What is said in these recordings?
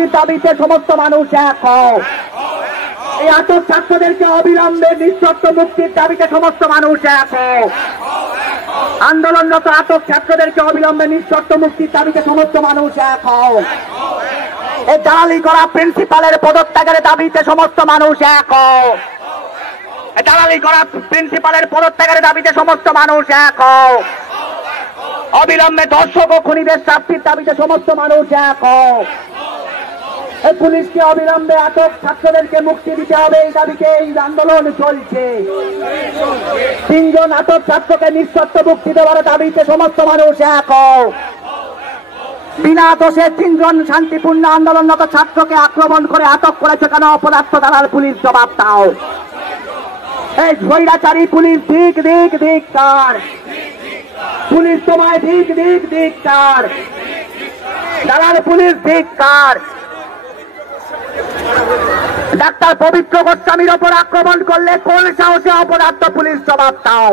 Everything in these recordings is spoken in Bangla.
মুক্তির দাবিতে সমস্ত মানুষ এক হও। এই আটক ছাত্রদেরকে অবিলম্বে নিঃশর্ত মুক্তির দাবিতে সমস্ত মানুষ এক হও। আন্দোলনরত আটক ছাত্রদেরকে অবিলম্বে নিঃশর্ত মুক্তির দাবিতে সমস্ত মানুষ এক হও। এই দালালি করা প্রিন্সিপালের পদত্যাগের দাবিতে সমস্ত মানুষ এক হও। দালালি করা প্রিন্সিপালের পদত্যাগের দাবিতে সমস্ত মানুষ এক হও। অবিলম্বে ধর্ষক ও খুনিদের শাস্তির দাবিতে সমস্ত মানুষ এক হও। এই পুলিশকে অবিলম্বে আটক ছাত্রদেরকে মুক্তি দিতে হবে, এই দাবিতে এই আন্দোলন চলছে। 3 জন আটক ছাত্রকে নিঃশর্ত মুক্তি দেওয়ার দাবিতে সমস্ত মানুষ এক হও। বিনা দোষে 3 জন শান্তিপূর্ণ আন্দোলনরত ছাত্রকে আক্রমণ করে আটক করেছে কেন? অপরাধ দ্বারার পুলিশ জবাব দাও। এই স্বৈরাচারী পুলিশ দিক দিক ধিক্কার। পুলিশ তোমায় দিক দিক ধিক্কার। দালাল পুলিশ ধিক্কার। ডাক্তার পবিত্র গোস্বামীর ওপর আক্রমণ করলে কোন সাহসে? অপরাধ পুলিশ জবাব দাও।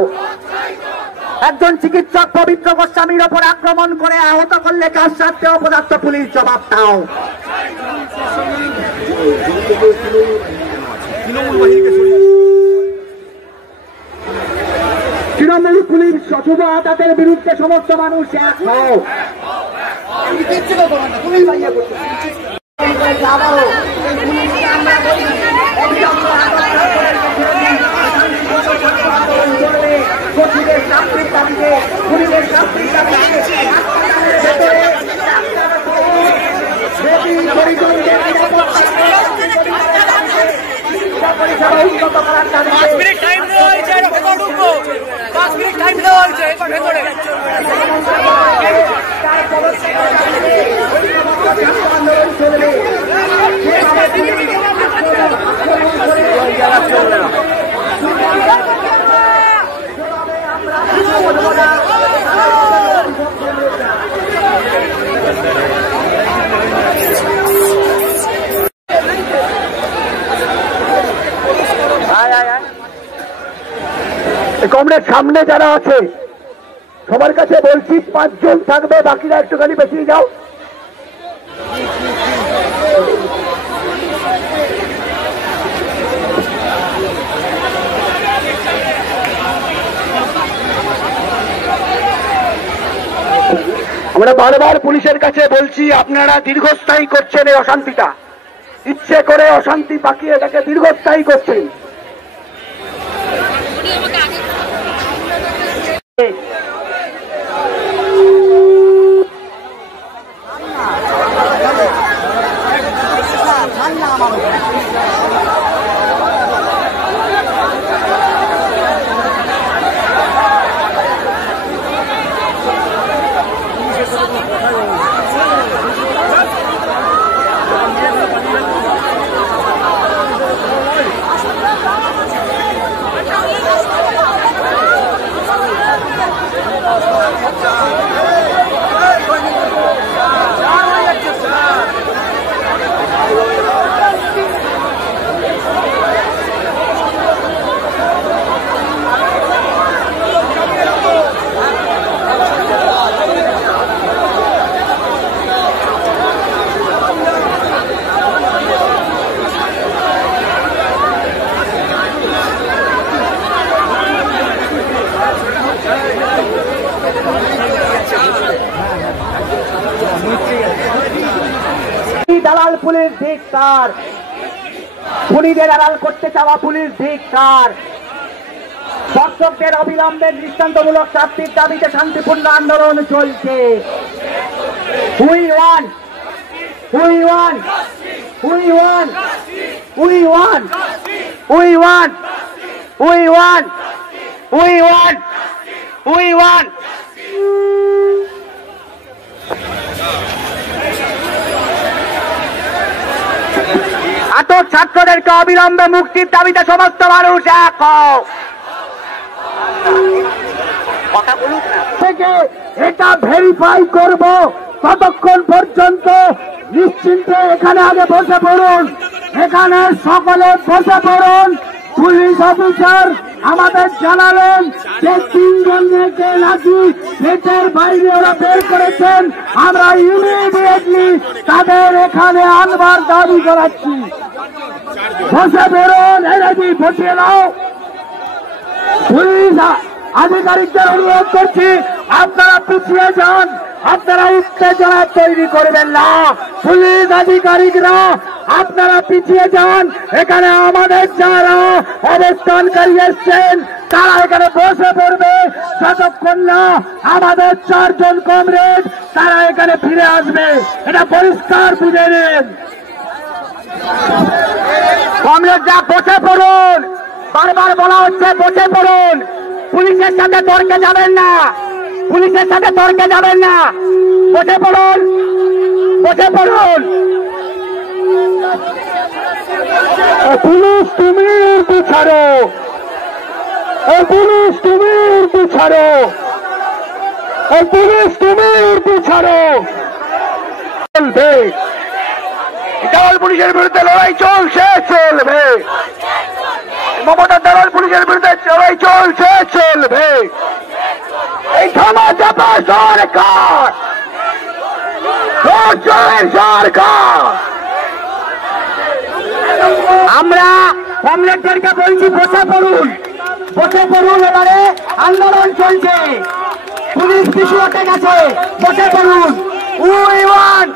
একজন চিকিৎসক পবিত্র গোস্বামীর ওপর আক্রমণ করে আহত করলে কার সাথে? অপরাধ পুলিশ জবাব দাও। তৃণমূল পুলিশ শুভ আদাতের বিরুদ্ধে সমস্ত মানুষ এক হও। কমরেড সামনে যারা আছে সবার কাছে বলছি 5 জন থাকবে, বাকিরা একটুখানি বেশি যাও। আমরা বারবার পুলিশের কাছে বলছি, আপনারা দীর্ঘস্থায়ী করছেন এই অশান্তিটা, ইচ্ছে করে অশান্তি পাকিয়ে এটাকে দীর্ঘস্থায়ী করছেন। দালাল পুলিশ ধিক্কার। খুনিদের আড়াল করতে চাওয়া পুলিশ ধিক্কার। দর্শকদের অবিলম্বে দৃষ্টান্তমূলক শাস্তির দাবিতে শান্তিপূর্ণ আন্দোলন চলছে। We want, we want, we want, we want, we want, we want, we want, we want. আটক ছাত্রদেরকে অবিলম্বে মুক্তির দাবিতে সমস্ত মানুষ এক হও। কথা বলুন না, থেকে এটা ভেরিফাই করব ততক্ষণ পর্যন্ত নিশ্চিন্তে এখানে আগে বসে পড়ুন। এখানে সকলে বসে পড়ুন। পুলিশ অফিসার আমাদের জানালেন যে 3 জনকে নাকি গেটের বাইরে ওরা বের করেছেন, আমরা ইমিডিয়েটলি তাদের এখানে আনবার দাবি করাচ্ছি। বসে বেরোন, এনার্জি বসিয়ে নাও। পুলিশ আধিকারিকদের অনুরোধ করছি, আপনারা পিছিয়ে যান, আপনারা উত্তেজনা তৈরি করবেন না। পুলিশ আধিকারিকরা আপনারা পিছিয়ে যান। এখানে আমাদের যারা অবস্থানকারী এসছেন তারা এখানে বসে পড়বে যতক্ষণ না আমাদের 4 জন কমরেড তারা এখানে ফিরে আসবে। এটা পরিষ্কার বুঝে নেন। কমরেডরা বসে পড়ুন, বারবার বলা হচ্ছে বসে পড়ুন। পুলিশের সাথে তর্কে যাবেন না, পুলিশের সাথে তর্কে যাবেন না। বসে পড়ুন, বসে পড়ুন। পুলিশ তুমি উর্দু ছাড়ো, পুলিশ তুমি উর্দু ছাড়ো, পুলিশ তুমি উর্দু ছাড়ো। চলবে, দালাল পুলিশের বিরুদ্ধে লড়াই চলছে, চলবে। মমতা দালাল পুলিশের বিরুদ্ধে লড়াই চলছে, চলবে। এই ধামাচাপা সরকার, সরকার। আমরা কমরেডদেরকে বলছি বসে পড়ুন, বসে পড়ুন। এবারে আন্দোলন চলছে, পুলিশ পিছু হটে গেছে, বসে পড়ুন। We want